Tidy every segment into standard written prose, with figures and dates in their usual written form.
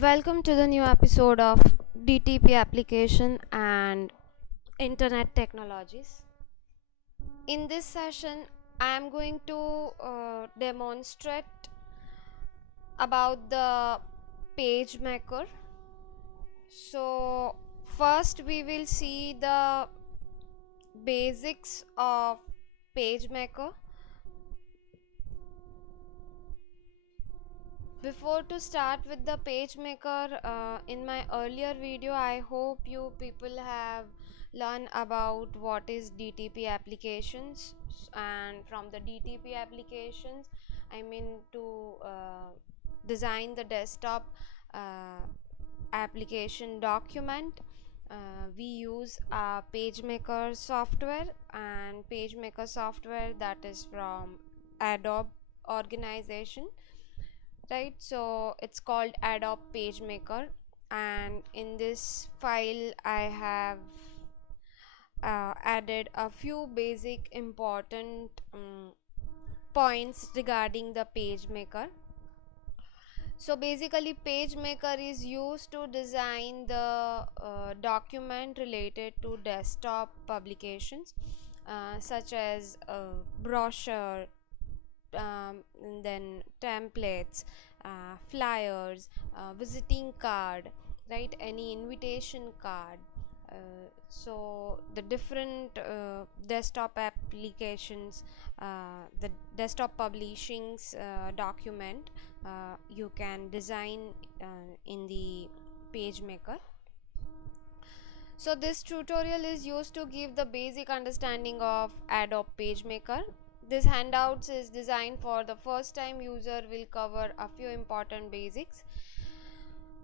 Welcome to the new episode of DTP application and internet technologies. In this session, I am going to demonstrate about the page maker. So, first we will see the basics of page maker. Before to start with the page maker, in my earlier video I hope you people have learned about what is DTP applications, and from the DTP applications I mean to design the desktop application document. We use PageMaker software, and PageMaker software that is from Adobe organization, right? So it's called Adobe PageMaker, and in this file I have added a few basic important points regarding the PageMaker. So basically PageMaker is used to design the document related to desktop publications, such as brochure, then templates, flyers, visiting card, right, any invitation card. So the different desktop applications, the desktop publishings document you can design in the page maker. So this tutorial is used to give the basic understanding of Adobe PageMaker. This handouts is designed for the first time user, will cover a few important basics.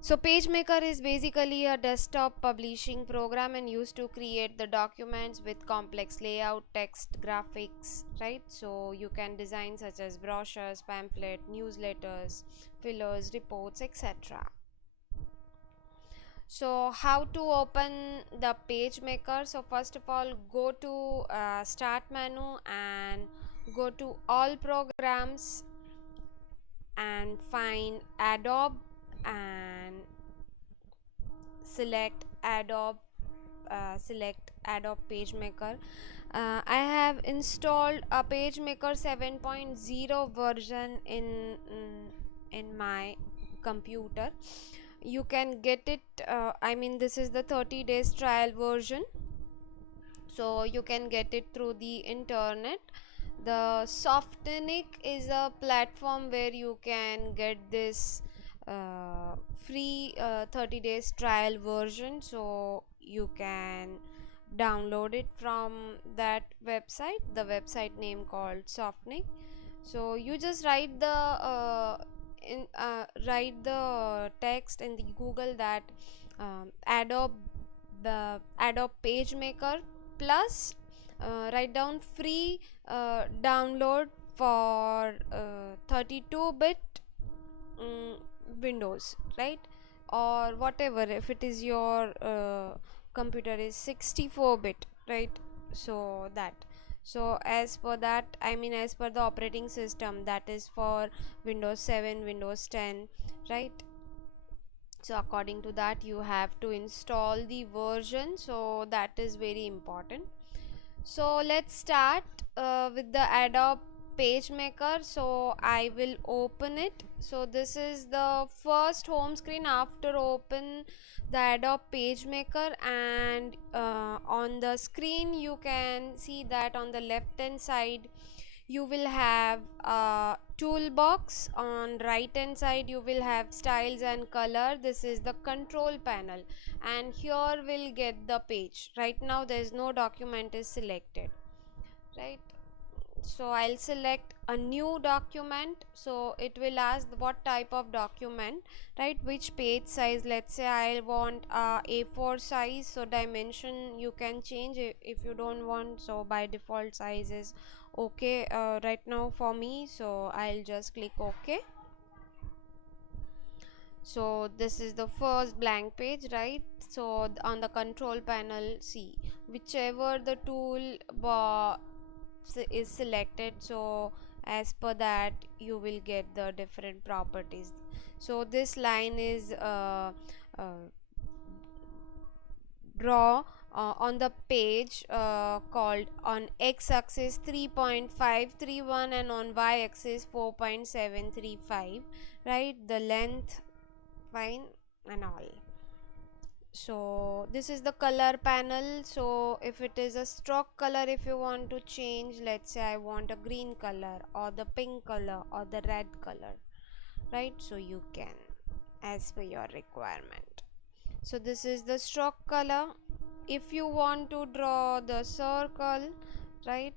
So PageMaker is basically a desktop publishing program and used to create the documents with complex layout, text, graphics, right? So you can design such as brochures, pamphlet, newsletters, fillers, reports, etc. So how to open the PageMaker? So first of all, go to start menu and go to all programs and find Adobe and select Adobe PageMaker. I have installed a PageMaker 7.0 version in my computer. You can get it, I mean this is the 30 days trial version, so you can get it through the internet. The Softnik is a platform where you can get this free 30 days trial version, so you can download it from that website, the website name called Softnik. So you just write the text in the Google that Adobe, the Adobe PageMaker plus write down free download for 32-bit Windows, right, or whatever, if it is your computer is 64-bit, right? So that, so as per that, I mean as per the operating system, that is for Windows 7, Windows 10, right? So according to that you have to install the version, so that is very important. So let's start with the Adobe PageMaker. So I will open it. So this is the first home screen after open the Adobe PageMaker, and on the screen you can see that on the left hand side you will have a toolbox, on right hand side you will have styles and color. This is the control panel, and here we'll get the page. Right now there is no document is selected, right? So I'll select a new document. So it will ask what type of document, right, which page size. Let's say I want A4 size, so dimension you can change it if you don't want. So by default size is okay right now for me, so I'll just click OK. So this is the first blank page, right? So on the control panel, see whichever the tool is selected, so as per that you will get the different properties. So this line is draw on the page called on x-axis 3.531 and on y-axis 4.735, right? The length, fine, and all. So this is the color panel. So if it is a stroke color, if you want to change, let's say I want a green color or the pink color or the red color, right? So you can as per your requirement. So this is the stroke color. If you want to draw the circle, right,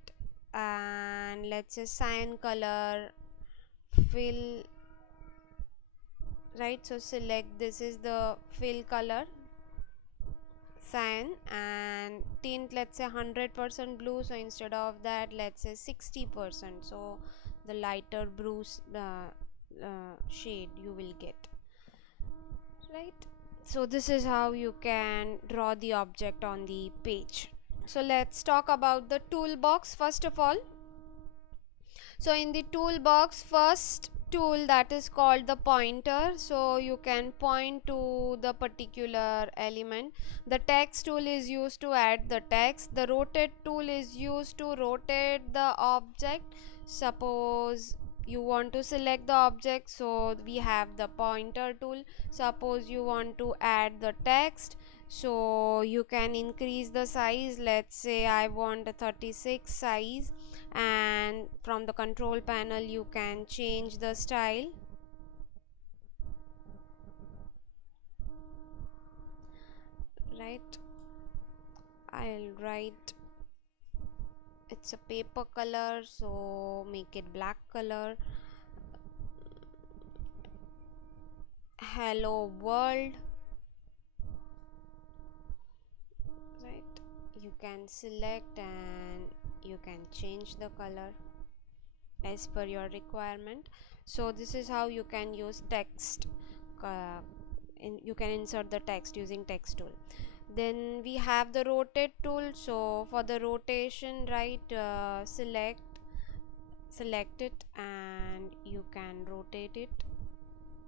and let's say cyan color, fill, right? So select, this is the fill color, cyan, and tint, let's say 100% blue. So instead of that, let's say 60%, so the lighter blue shade you will get, right? So this is how you can draw the object on the page. So let's talk about the toolbox first of all. So in the toolbox, first tool, that is called the pointer. So you can point to the particular element. The text tool is used to add the text. The rotate tool is used to rotate the object. Suppose you want to select the object, so we have the pointer tool. Suppose you want to add the text, so you can increase the size. Let's say I want a 36 size, and from the control panel you can change the style, right? I'll write, it's a paper color, so make it black color. Hello world, right? You can select and you can change the color as per your requirement. So this is how you can use text, you can insert the text using text tool. Then we have the rotate tool. So for the rotation, right, select it and you can rotate it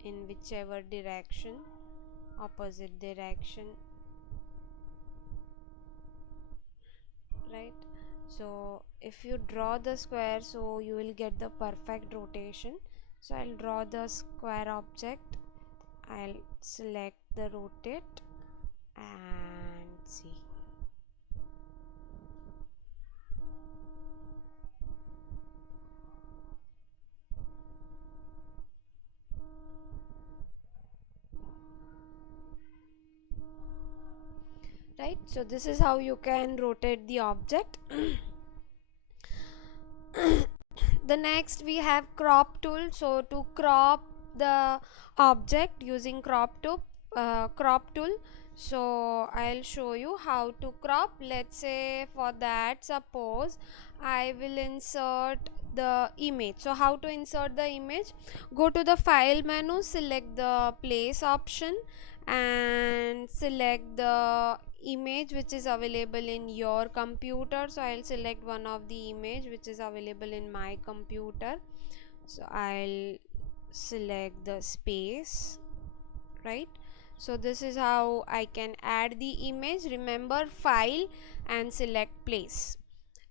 in whichever direction, opposite direction, right? So if you draw the square, so you will get the perfect rotation. So I'll draw the square object, I'll select the rotate and see. Right, so this is how you can rotate the object. The next we have crop tool. So to crop the object using crop tool, so I'll show you how to crop. Let's say for that, suppose I will insert the image. So how to insert the image? Go to the file menu, select the place option and select the image which is available in your computer. So I'll select one of the image which is available in my computer. So I'll select the space, right? So this is how I can add the image. Remember, file and select place,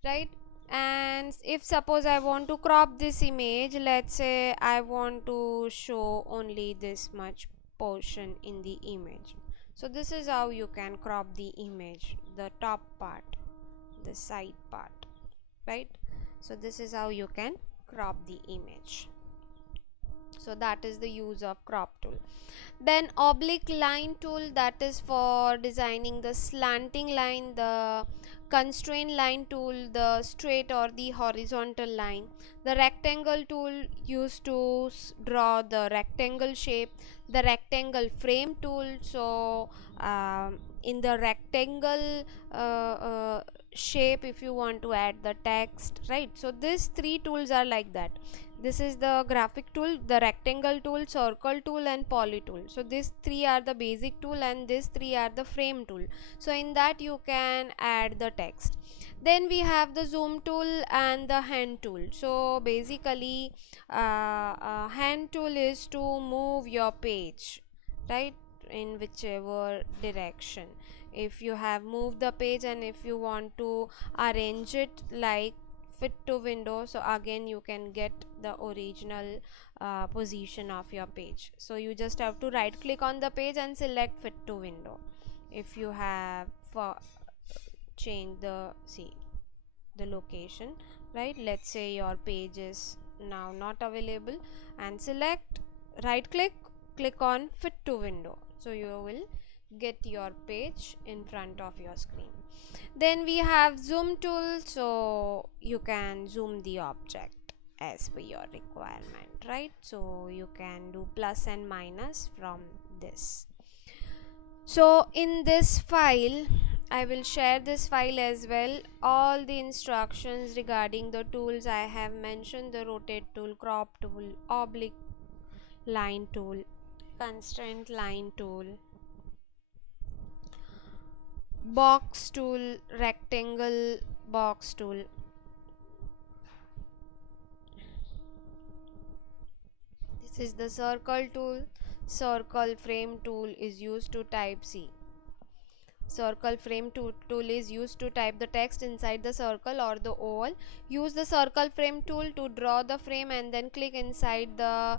right? And if suppose I want to crop this image, let's say I want to show only this much portion in the image. So this is how you can crop the image, the top part, the side part, right? So this is how you can crop the image. So that is the use of crop tool. Then oblique line tool, that is for designing the slanting line, the constraint line tool, the straight or the horizontal line. The rectangle tool used to draw the rectangle shape. The rectangle frame tool, so in the rectangle shape, if you want to add the text, right? So these three tools are like that. This is the graphic tool, the rectangle tool, circle tool and poly tool. So these three are the basic tool and these three are the frame tool. So in that you can add the text. Then we have the zoom tool and the hand tool. So basically hand tool is to move your page, right, in whichever direction. If you have moved the page and if you want to arrange it like fit to window, so again you can get the original position of your page. So you just have to right click on the page and select fit to window. If you have change the location, right, let's say your page is now not available, and select, right click on fit to window, so you will get your page in front of your screen. Then we have zoom tool, so you can zoom the object as per your requirement, right? So you can do plus and minus from this. So in this file, I will share this file as well. All the instructions regarding the tools I have mentioned: the rotate tool, crop tool, oblique line tool, constraint line tool, box tool, rectangle box tool. This is the circle tool. Circle frame tool is used to type C. Circle frame tool is used to type the text inside the circle or the oval. Use the circle frame tool to draw the frame and then click inside the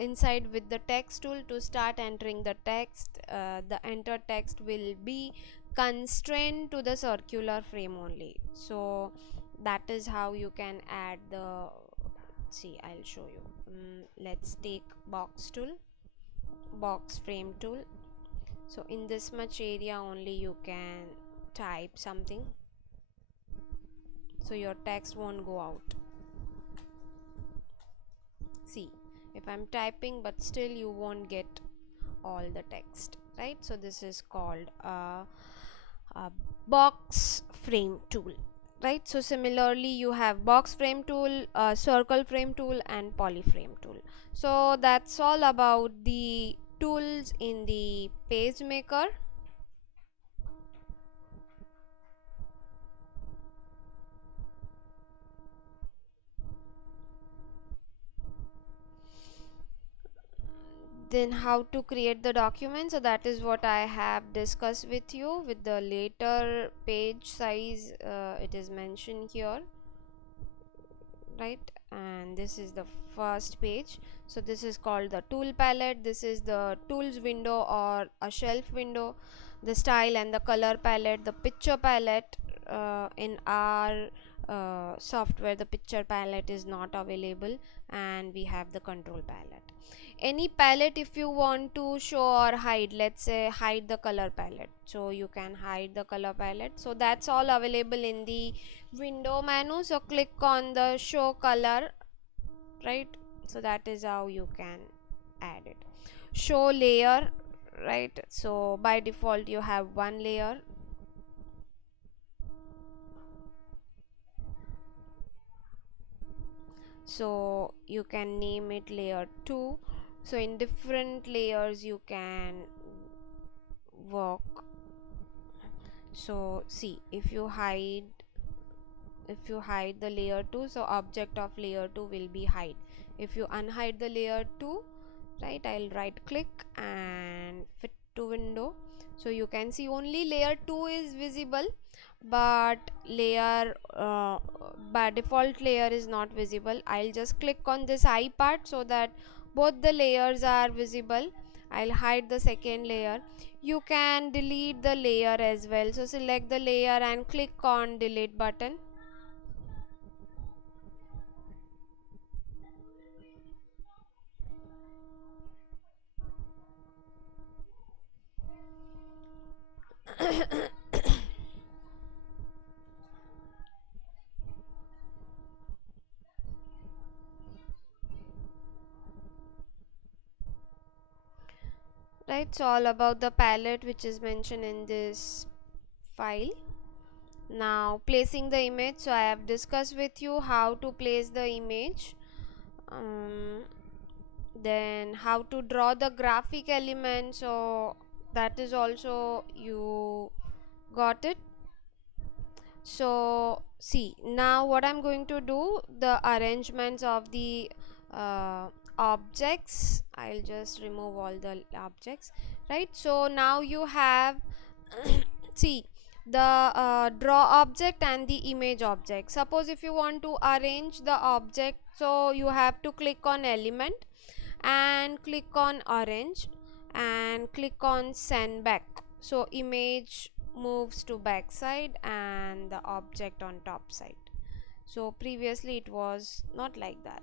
inside with the text tool to start entering the text. The enter text will be constrained to the circular frame only. So that is how you can add the, see, I'll show you. Let's take box tool, box frame tool. So in this much area only you can type something, so your text won't go out. See, if I'm typing but still you won't get all the text, right? So this is called a box frame tool, right? So similarly you have box frame tool, circle frame tool and polyframe tool. So that's all about the tools in the page maker. Then how to create the document, so that is what I have discussed with you with the later page size. It is mentioned here, right? And this is the first page. So this is called the tool palette. This is the tools window or a shelf window. The style and the color palette, the picture palette. In our software the picture palette is not available, and we have the control palette. Any palette if you want to show or hide, let's say hide the color palette, so you can hide the color palette. So that's all available in the window menu. So click on the show color, right? So that is how you can add it. Show layer, right? So by default you have one layer. So you can name it layer 2. So in different layers you can work. So see, if you hide the layer 2, so object of layer 2 will be hide. If you unhide the layer 2, right, I'll right click and fit to window. So you can see only layer 2 is visible, but layer by default layer is not visible. I'll just click on this eye part so that both the layers are visible. I'll hide the second layer. You can delete the layer as well. So select the layer and click on delete button. Right, it's all about the palette which is mentioned in this file. Now placing the image, so I have discussed with you how to place the image. um, then how to draw the graphic element, so that is also you got it. So see, now what I'm going to do, the arrangements of the objects, I'll just remove all the objects, right? So now you have see the draw object and the image object. Suppose if you want to arrange the object, so you have to click on element and click on arrange and click on send back, so image moves to back side and the object on top side. So previously it was not like that,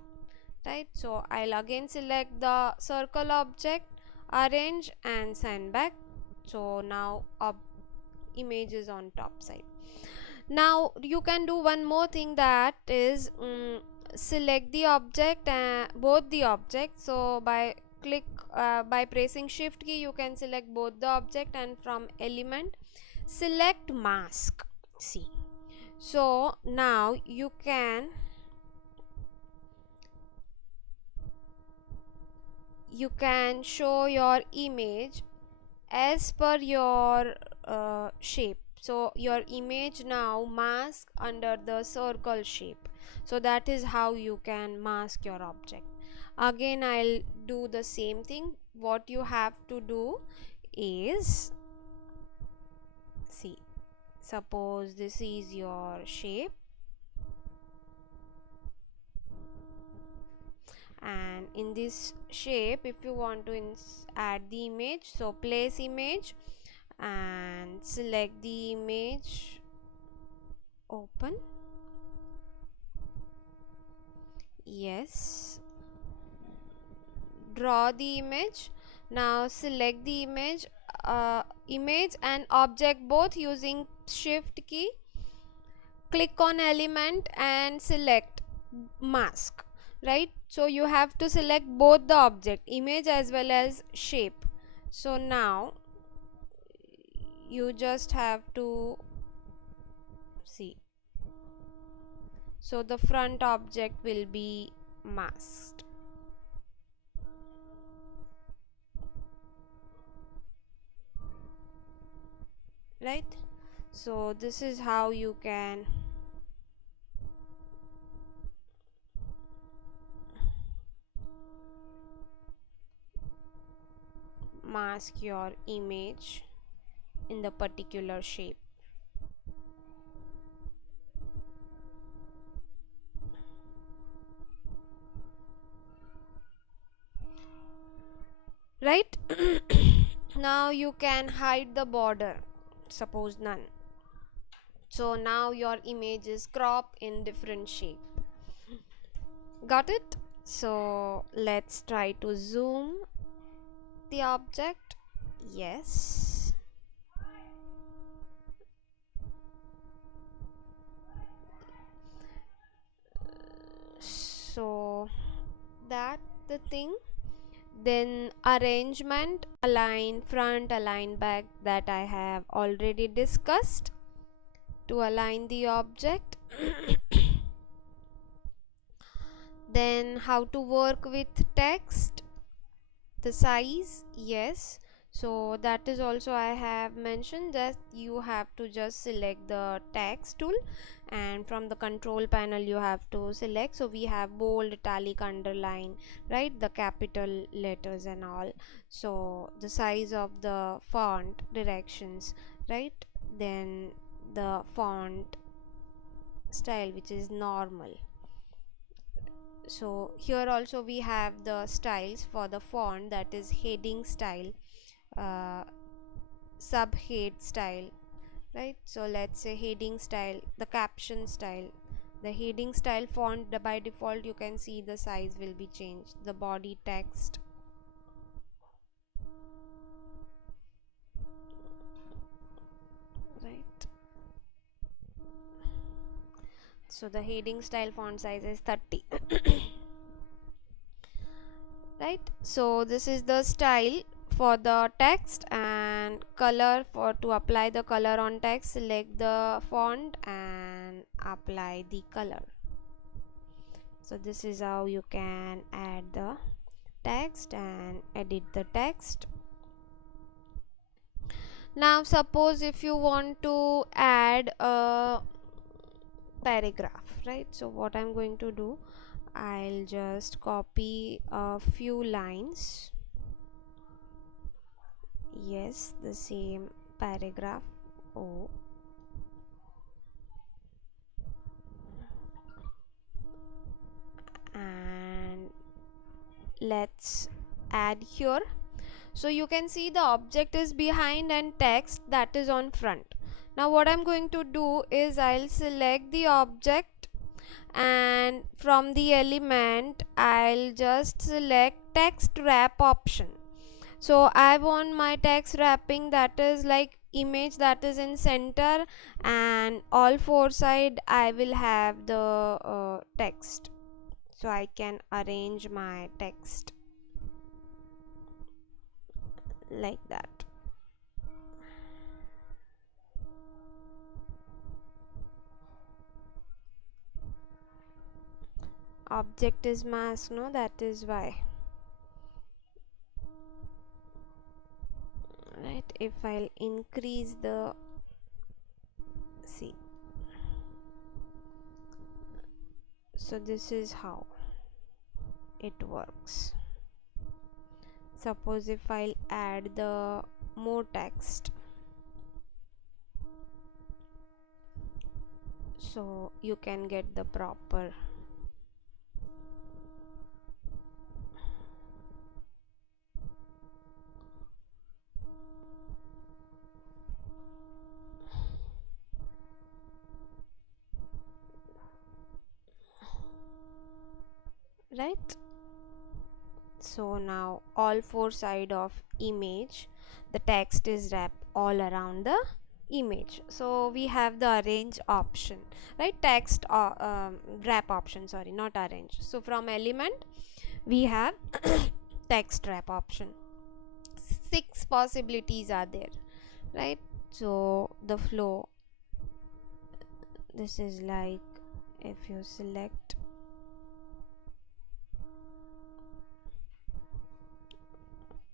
right? So I'll again select the circle object, arrange and send back, so now image is on top side. Now you can do one more thing, that is select the object and both the objects. So by pressing shift key you can select both the object, and from element select mask. See, so now you can show your image as per your shape. So your image now mask under the circle shape, so that is how you can mask your object. Again I'll do the same thing. What you have to do is, see, suppose this is your shape, and in this shape if you want to add the image, so place image and select the image, open, yes, draw the image. Now select the image and object both using shift key, click on element and select mask, right? So you have to select both the object, image as well as shape. So now you just have to see, so the front object will be masked, right? So this is how you can mask your image in the particular shape. Right? Now you can hide the border, suppose none. So now your image is cropped in different shape. Got it? So let's try to zoom the object. Yes. So that the thing. Then arrangement, align front, align back, that I have already discussed to align the object. Then how to work with text, the size, yes, so that is also I have mentioned that you have to just select the text tool, and from the control panel you have to select. So we have bold, italic, underline, right, the capital letters and all. So the size of the font, directions, right, then the font style, which is normal. So here also we have the styles for the font, that is heading style, subhead style, right? So let's say heading style, the caption style, the heading style font, by default you can see the size will be changed, the body text, right? So the heading style font size is 30. Right, so this is the style for the text, and color, for to apply the color on text, select the font and apply the color. So this is how you can add the text and edit the text. Now suppose if you want to add a paragraph, right? So what I'm going to do, I'll just copy a few lines. Yes, the same paragraph. Oh, and let's add here. So you can see the object is behind and text that is on front. Now what I'm going to do is I'll select the object, and from the element I'll just select text wrap option. So I want my text wrapping that is like image that is in center, and all four side I will have the text, so I can arrange my text like that. Object is mask, no, that is why. Right, if I'll increase the, see, so this is how it works. Suppose if I'll add the more text, so you can get the proper. Right, so now all four side of image, the text is wrapped all around the image. So we have the arrange option, right? Text wrap option, sorry, not arrange. So from element we have text wrap option. 6 possibilities are there, right? So the flow, this is like, if you select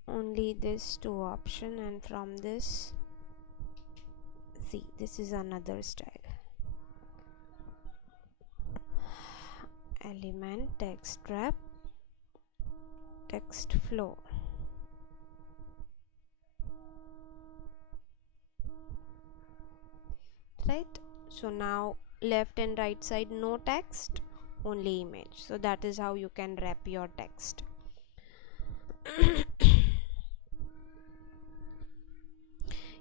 only this two option, and from this, see, this is another style. Element, text wrap, text flow. Right, so now left and right side no text, only image. So that is how you can wrap your text.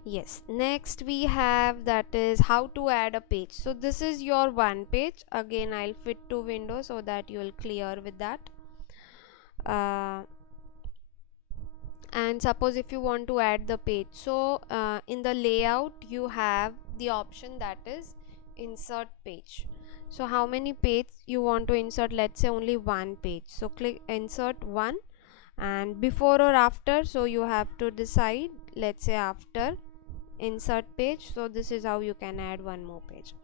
Yes, next we have that is how to add a page. So this is your one page. Again I'll fit to window so that you will clear with that. And suppose if you want to add the page, so in the layout you have the option that is insert page. So how many page you want to insert? Let's say only one page, so click insert one, and before or after, so you have to decide. Let's say after insert page. So this is how you can add one more page.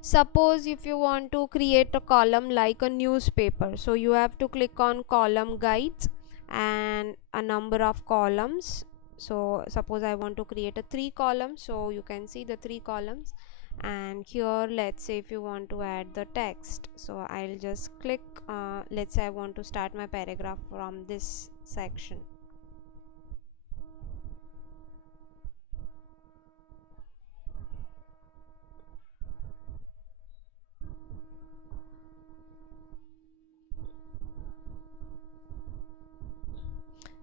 Suppose if you want to create a column like a newspaper, so you have to click on column guides and a number of columns. So suppose I want to create a 3 columns, so you can see the 3 columns. And here let's say if you want to add the text, so I'll just click let's say I want to start my paragraph from this section.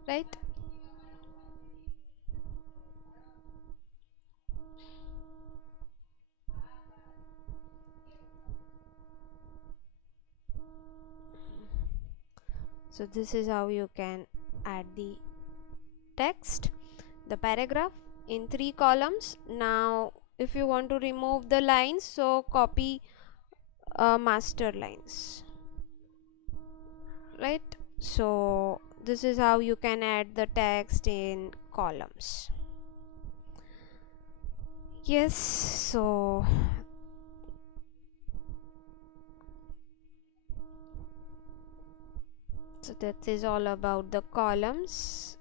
Right, so this is how you can add the text, the paragraph in 3 columns. Now if you want to remove the lines, so copy master lines, right? So this is how you can add the text in columns. Yes, so So that is all about the columns.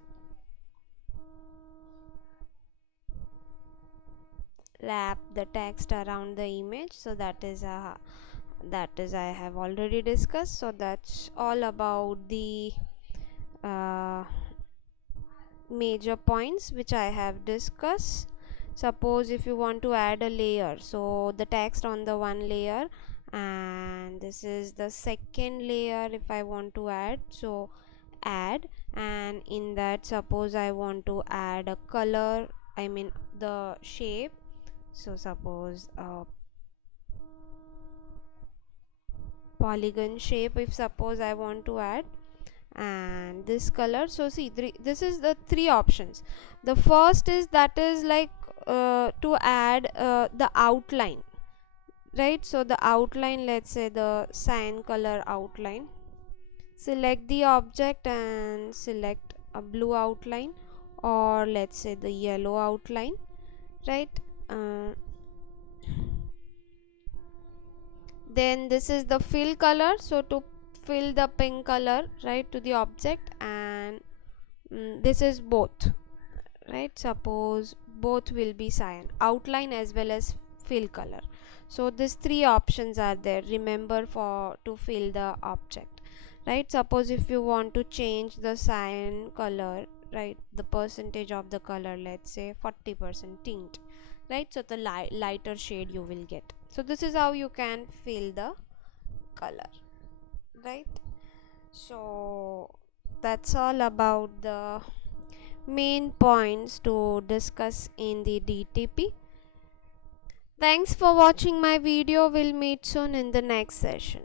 Wrap the text around the image, so that is I have already discussed. So that's all about the uh, major points which I have discussed. Suppose if you want to add a layer, so the text on the one layer, and this is the second layer if I want to add, so add. And in that, suppose I want to add a color, I mean the shape, so suppose polygon shape if suppose I want to add, and this color. So see, this is the three options. The first is that is like to add the outline, right? So the outline, let's say the cyan color outline. Select the object and select a blue outline, or let's say the yellow outline, right? uh, then this is the fill color, so to fill the pink color, right, to the object. And this is both, right? Suppose both will be cyan, outline as well as fill color. So these three options are there, remember, for to fill the object, right? Suppose if you want to change the cyan color, right, the percentage of the color, let's say 40% tint, right? So the lighter shade you will get. So this is how you can fill the color, right? So that's all about the main points to discuss in the DTP. Thanks for watching my video. We'll meet soon in the next session.